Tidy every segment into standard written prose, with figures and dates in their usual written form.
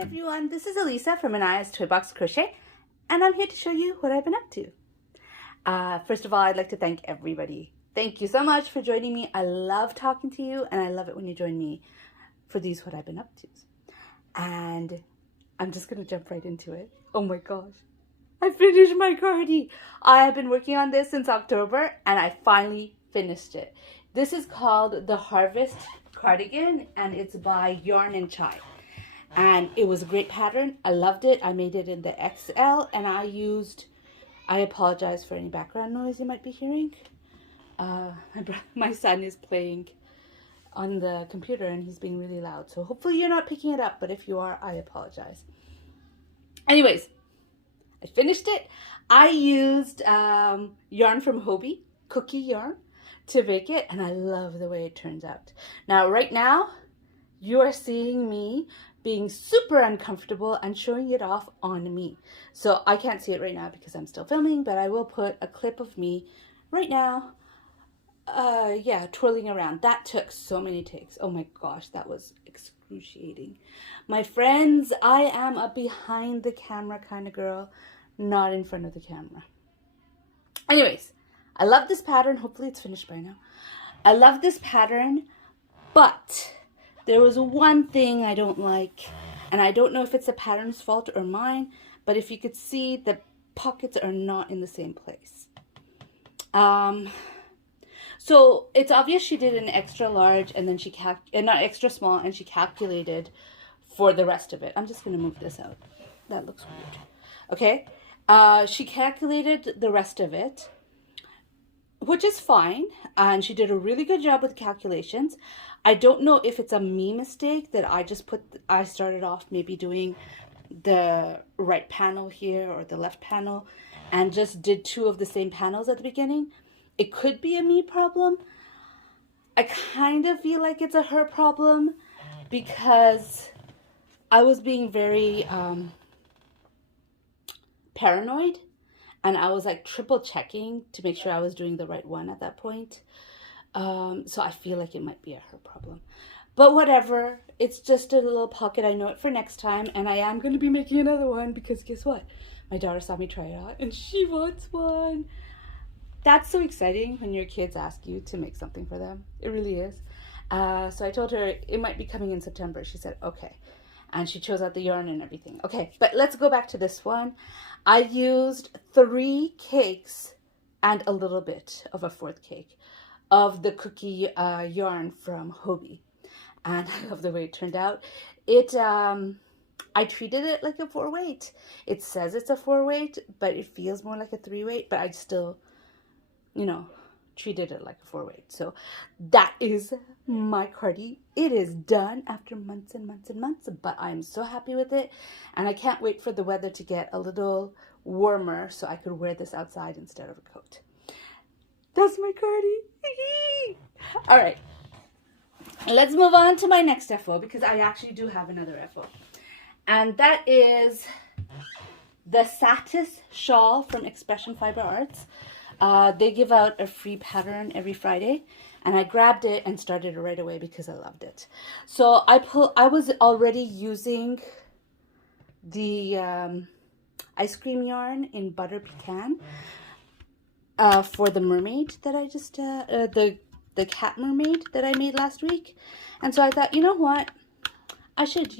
everyone, this is Elisa from Anaya's Toy Box Crochet, and I'm here to show you what I've been up to. First of all, I'd like to thank everybody. Thank you so much for joining me. I love talking to you, and I love it when you join me for these what I've been up to. And I'm just going to jump right into it. Oh my gosh, I finished my Cardi. I have been working on this since October, and I finally finished it. This is called the Harvest Cardigan, and it's by Yarn and Chai. And it was a great pattern. I loved it. I made it in the XL, and I apologize for any background noise you might be hearing. My son is playing on the computer and he's being really loud. So hopefully you're not picking it up, but if you are, I apologize. Anyways, I finished it. I used yarn from Hobie, cookie yarn, to make it, and I love the way it turns out. Now, right now, you are seeing me being super uncomfortable and showing it off on me. So I can't see it right now because I'm still filming, but I will put a clip of me right now, twirling around. That took so many takes. Oh my gosh, that was excruciating. My friends, I am a behind the camera kind of girl, not in front of the camera. Anyways, I love this pattern. Hopefully it's finished by now. I love this pattern, but there was one thing I don't like, and I don't know if it's the pattern's fault or mine, but if you could see, the pockets are not in the same place. So it's obvious she did an extra large, and then she not extra small, and she calculated for the rest of it. I'm just going to move this out. That looks weird. Okay. She calculated the rest of it, which is fine, and she did a really good job with calculations. I don't know if it's a me mistake that I started off maybe doing the right panel here or the left panel and just did two of the same panels at the beginning. It could be a me problem. I kind of feel like it's a her problem because I was being very paranoid, and I was like triple checking to make sure I was doing the right one at that point. So I feel like it might be a her problem, but whatever. It's just a little pocket. I know it for next time, and I am going to be making another one because guess what? My daughter saw me try it out and she wants one. That's so exciting when your kids ask you to make something for them. It really is. So I told her it might be coming in September. She said, okay. And she chose out the yarn and everything. Okay, but let's go back to this one. I used 3 cakes and a little bit of a 4th cake of the cookie yarn from Hobie. And I love the way it turned out. I treated it like a 4-weight. It says it's a 4-weight, but it feels more like a 3-weight, but I still, treated it like a 4-weight. So that is my Cardi. It is done after months and months and months, but I'm so happy with it, and I can't wait for the weather to get a little warmer so I could wear this outside instead of a coat. That's my Cardi. All right, let's move on to my next FO because I actually do have another FO, and that is the Satis shawl from Expression Fiber Arts. They give out a free pattern every Friday, and I grabbed it and started it right away because I loved it. So I was already using the ice cream yarn in Butter Pecan for the mermaid that I just the cat mermaid that I made last week, and so I thought, you know what, I should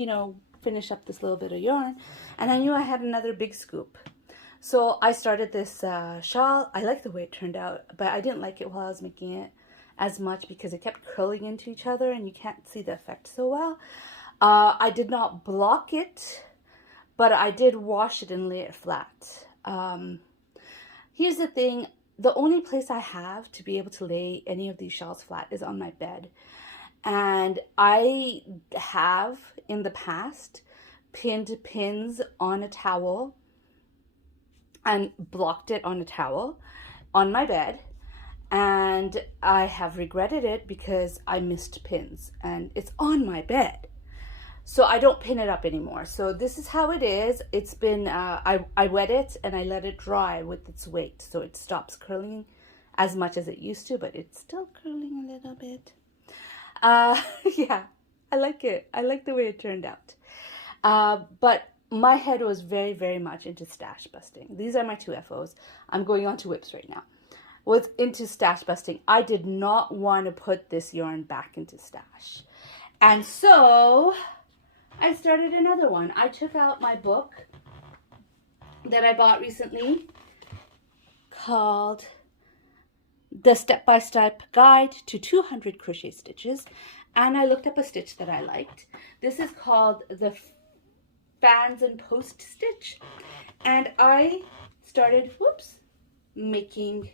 finish up this little bit of yarn, and I knew I had another big scoop. So I started this shawl. I like the way it turned out, but I didn't like it while I was making it as much because it kept curling into each other and you can't see the effect so well. I did not block it, but I did wash it and lay it flat. Here's the thing. The only place I have to be able to lay any of these shawls flat is on my bed. And I have, in the past, pinned pins on a towel and blocked it on a towel on my bed, and I have regretted it because I missed pins and it's on my bed, so I don't pin it up anymore. So this is how it is. It's been I wet it and I let it dry with its weight so it stops curling as much as it used to, but it's still curling a little bit. Yeah, I like it. I like the way it turned out. But my head was very, very much into stash busting. These are my two FOs. I'm going on to whips right now. Was into stash busting. I did not want to put this yarn back into stash. And so I started another one. I took out my book that I bought recently called The Step-by-Step Guide to 200 Crochet Stitches. And I looked up a stitch that I liked. This is called the Fans and Post Stitch. And I started, making...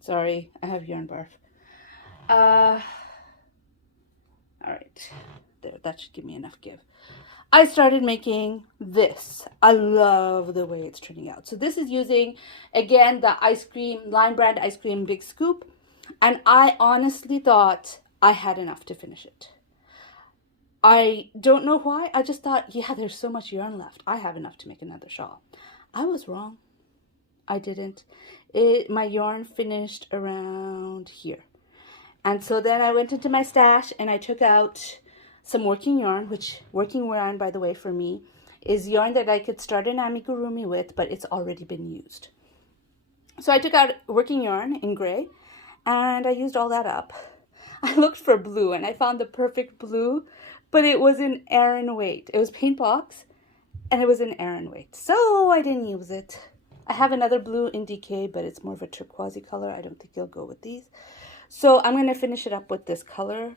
sorry, I have yarn barf. All right, there, that should give me enough give. I started making this. I love the way it's turning out. So this is using, again, the ice cream, Line Brand Ice Cream Big Scoop. And I honestly thought I had enough to finish it. I don't know why. I just thought, yeah, there's so much yarn left. I have enough to make another shawl. I was wrong. I didn't. My yarn finished around here. And so then I went into my stash and I took out some working yarn, which working yarn, by the way, for me, is yarn that I could start an amigurumi with, but it's already been used. So I took out working yarn in gray and I used all that up. I looked for blue and I found the perfect blue, but it was an Aran weight. It was paint box and it was an Aran weight. So I didn't use it. I have another blue in DK, but it's more of a turquoise color. I don't think it'll go with these. So I'm going to finish it up with this color.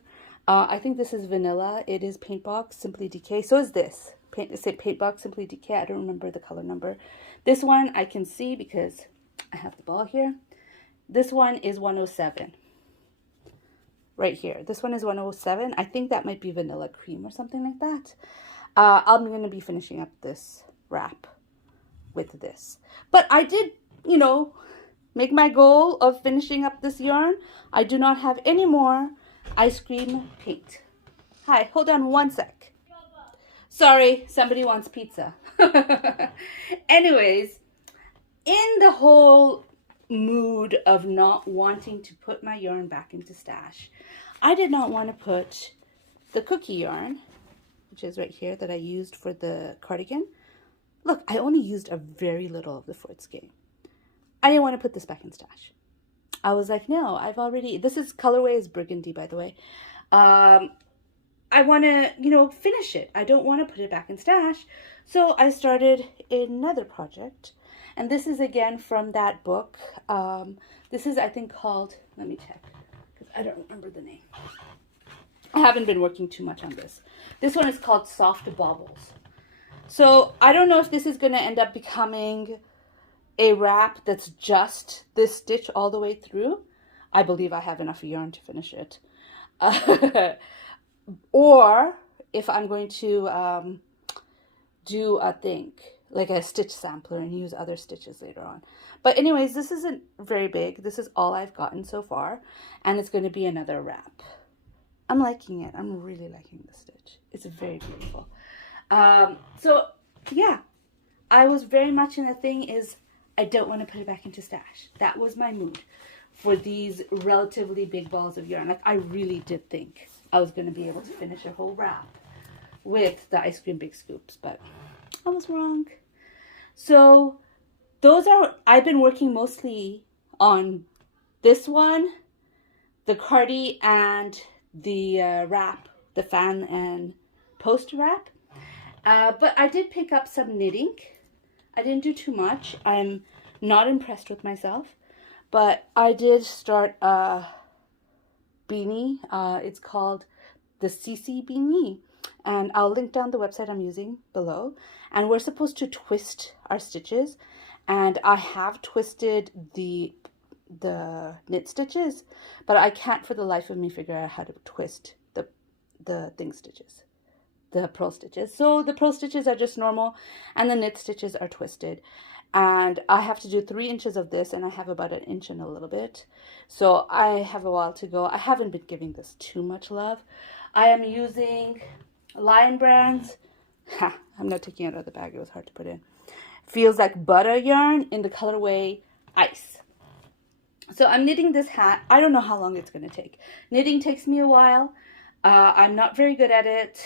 I think this is vanilla. It is Paint Box Simply DK. So is this. Paint Box Simply DK. I don't remember the color number. This one I can see because I have the ball here. This one is 107. Right here. This one is 107. I think that might be vanilla cream or something like that. I'm going to be finishing up this wrap with this. But I did, you know, make my goal of finishing up this yarn. I do not have any more ice cream paint. Hi, hold on one sec. Sorry, somebody wants pizza. Anyways, in the whole mood of not wanting to put my yarn back into stash, I did not want to put the cookie yarn, which is right here, that I used for the cardigan. Look, I only used a very little of the foot skein. I didn't want to put this back in stash. I was like, no, I've already, this is colorway is burgundy, by the way. I want to, you know, finish it. I don't want to put it back in stash. So I started another project. And this is again from that book. This is, I think, called, let me check, because I don't remember the name. I haven't been working too much on this. This one is called Soft Baubles. So I don't know if this is going to end up becoming a wrap that's just this stitch all the way through. I believe I have enough yarn to finish it. Or if I'm going to do a thing, like a stitch sampler and use other stitches later on. But anyways, this isn't very big. This is all I've gotten so far. And it's going to be another wrap. I'm liking it. I'm really liking this stitch. It's very beautiful. So yeah, I was very much in the thing is I don't want to put it back into stash. That was my mood for these relatively big balls of yarn. Like I really did think I was going to be able to finish a whole wrap with the ice cream big scoops, but I was wrong. So those are, I've been working mostly on this one, the Cardi and the wrap, the fan and post wrap. But I did pick up some knitting. I didn't do too much. I'm not impressed with myself. But I did start a beanie. It's called the CC Beanie. And I'll link down the website I'm using below. And we're supposed to twist our stitches. And I have twisted the knit stitches. But I can't for the life of me figure out how to twist the thing stitches. The purl stitches. So the purl stitches are just normal and the knit stitches are twisted. And I have to do 3 inches of this and I have about 1 inch and a little bit. So I have a while to go. I haven't been giving this too much love. I am using Lion Brand's, I'm not taking it out of the bag, it was hard to put in. Feels Like Butter yarn in the colorway Ice. So I'm knitting this hat. I don't know how long it's going to take. Knitting takes me a while. I'm not very good at it,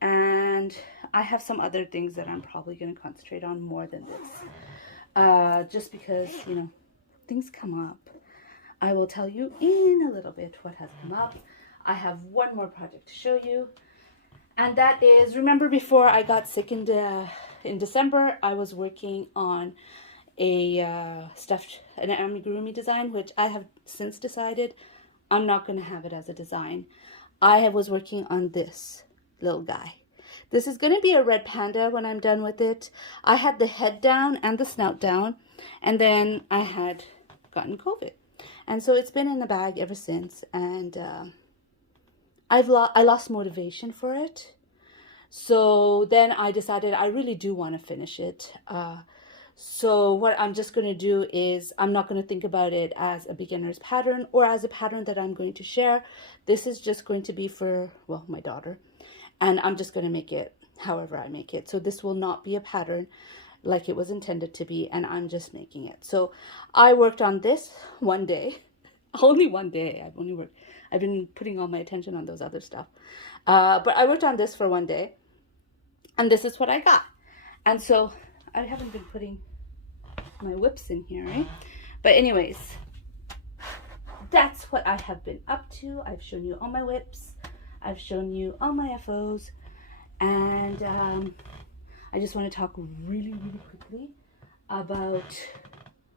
and I have some other things that I'm probably going to concentrate on more than this. Just because, you know, things come up. I will tell you in a little bit what has come up. I have one more project to show you, and that is, remember before I got sick in December, I was working on an amigurumi design, which I have since decided I'm not going to have it as a design. I was working on this little guy. This is going to be a red panda when I'm done with it. I had the head down and the snout down, and then I had gotten COVID. And so it's been in the bag ever since, and I lost motivation for it. So then I decided I really do want to finish it. So what I'm just going to do is I'm not going to think about it as a beginner's pattern or as a pattern that I'm going to share. This is just going to be for, well, my daughter. And I'm just going to make it however I make it. So this will not be a pattern like it was intended to be, and I'm just making it. So I worked on this one day. Only one day. I've been putting all my attention on those other stuff. But I worked on this for one day, and this is what I got. And so I haven't been putting my whips in here, right? But anyways, that's what I have been up to. I've shown you all my whips. I've shown you all my FOs. And I just want to talk really, really quickly about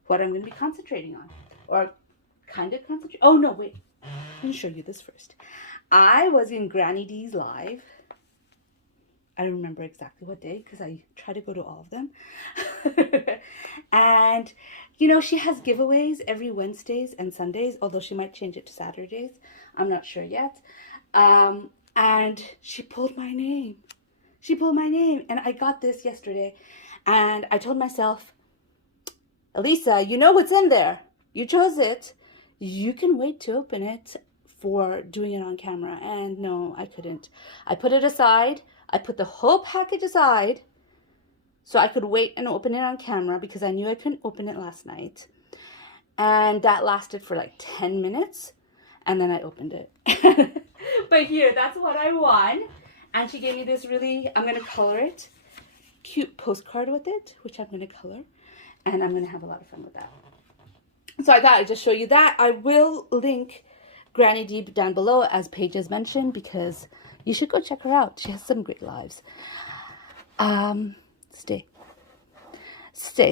what I'm going to be concentrating on. Or kind of concentrate. Oh, no, wait. I'm going to show you this first. I was in Granny D's live. I don't remember exactly what day because I try to go to all of them. And, you know, she has giveaways every Wednesdays and Sundays, although she might change it to Saturdays. I'm not sure yet. And she pulled my name. She pulled my name. And I got this yesterday. And I told myself, Elisa, you know what's in there. You chose it. You can wait to open it for doing it on camera. And no, I couldn't. I put it aside. I put the whole package aside so I could wait and open it on camera because I knew I couldn't open it last night. And that lasted for like 10 minutes. And then I opened it. But here, that's what I won. And she gave me this really, I'm going to color it, cute postcard with it, which I'm going to color. And I'm going to have a lot of fun with that. So I thought I'd just show you that. I will link Granny D down below, as Paige has mentioned, because you should go check her out. She has some great lives. Stay.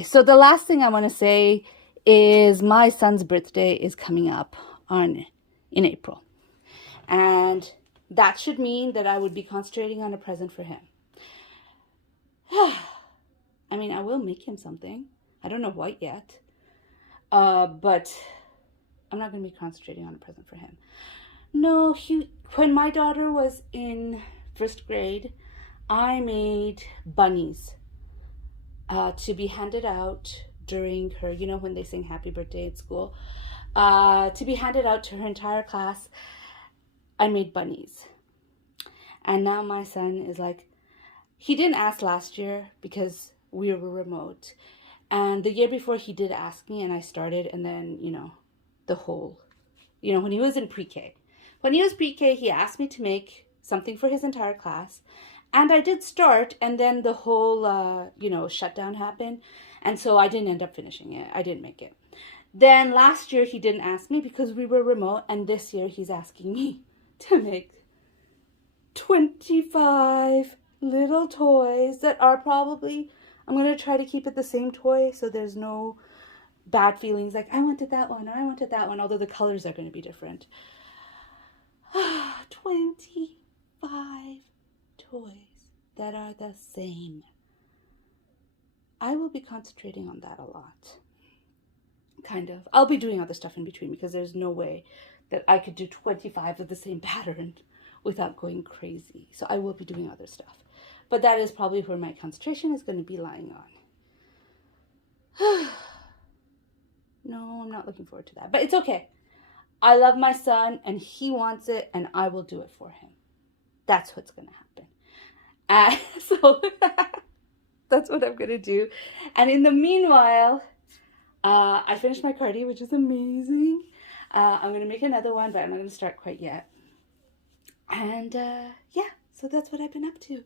So the last thing I want to say is my son's birthday is coming up in April. And that should mean that I would be concentrating on a present for him. I mean, I will make him something. I don't know what yet. But I'm not going to be concentrating on a present for him. No, when my daughter was in first grade, I made bunnies to be handed out during her, you know, when they sing happy birthday at school, to be handed out to her entire class. I made bunnies. And now my son is like, he didn't ask last year because we were remote. And the year before he did ask me and I started, and then, you know, when he was in pre-K. When he was pre-K, he asked me to make something for his entire class. And I did start, and then the whole, shutdown happened. And so I didn't end up finishing it. I didn't make it. Then last year he didn't ask me because we were remote. And this year he's asking me to make 25 little toys that are probably, I'm going to try to keep it the same toy so there's no bad feelings like I wanted that one or I wanted that one, although the colors are going to be different. 25 toys that are the same. I will be concentrating on that a lot. Kind of. I'll be doing other stuff in between because there's no way that I could do 25 of the same pattern without going crazy. So I will be doing other stuff. But that is probably where my concentration is going to be lying on. No, I'm not looking forward to that. But it's okay. I love my son and he wants it and I will do it for him. That's what's going to happen. So that's what I'm going to do. And in the meanwhile, I finished my Cardi, which is amazing. I'm going to make another one, but I'm not going to start quite yet. And yeah, so that's what I've been up to.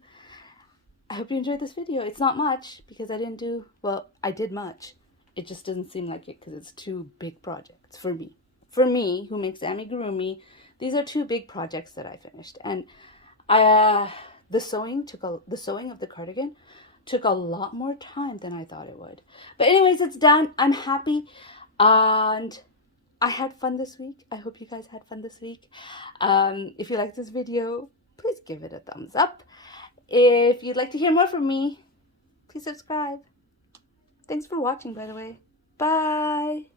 I hope you enjoyed this video. It's not much because I didn't do, well, I did much. It just doesn't seem like it because it's two big projects for me. For me, who makes amigurumi, these are two big projects that I finished. And the sewing of the cardigan took a lot more time than I thought it would. But anyways, it's done. I'm happy. And I had fun this week. I hope you guys had fun this week. If you like this video, please give it a thumbs up. If you'd like to hear more from me, please subscribe. Thanks for watching, by the way. Bye!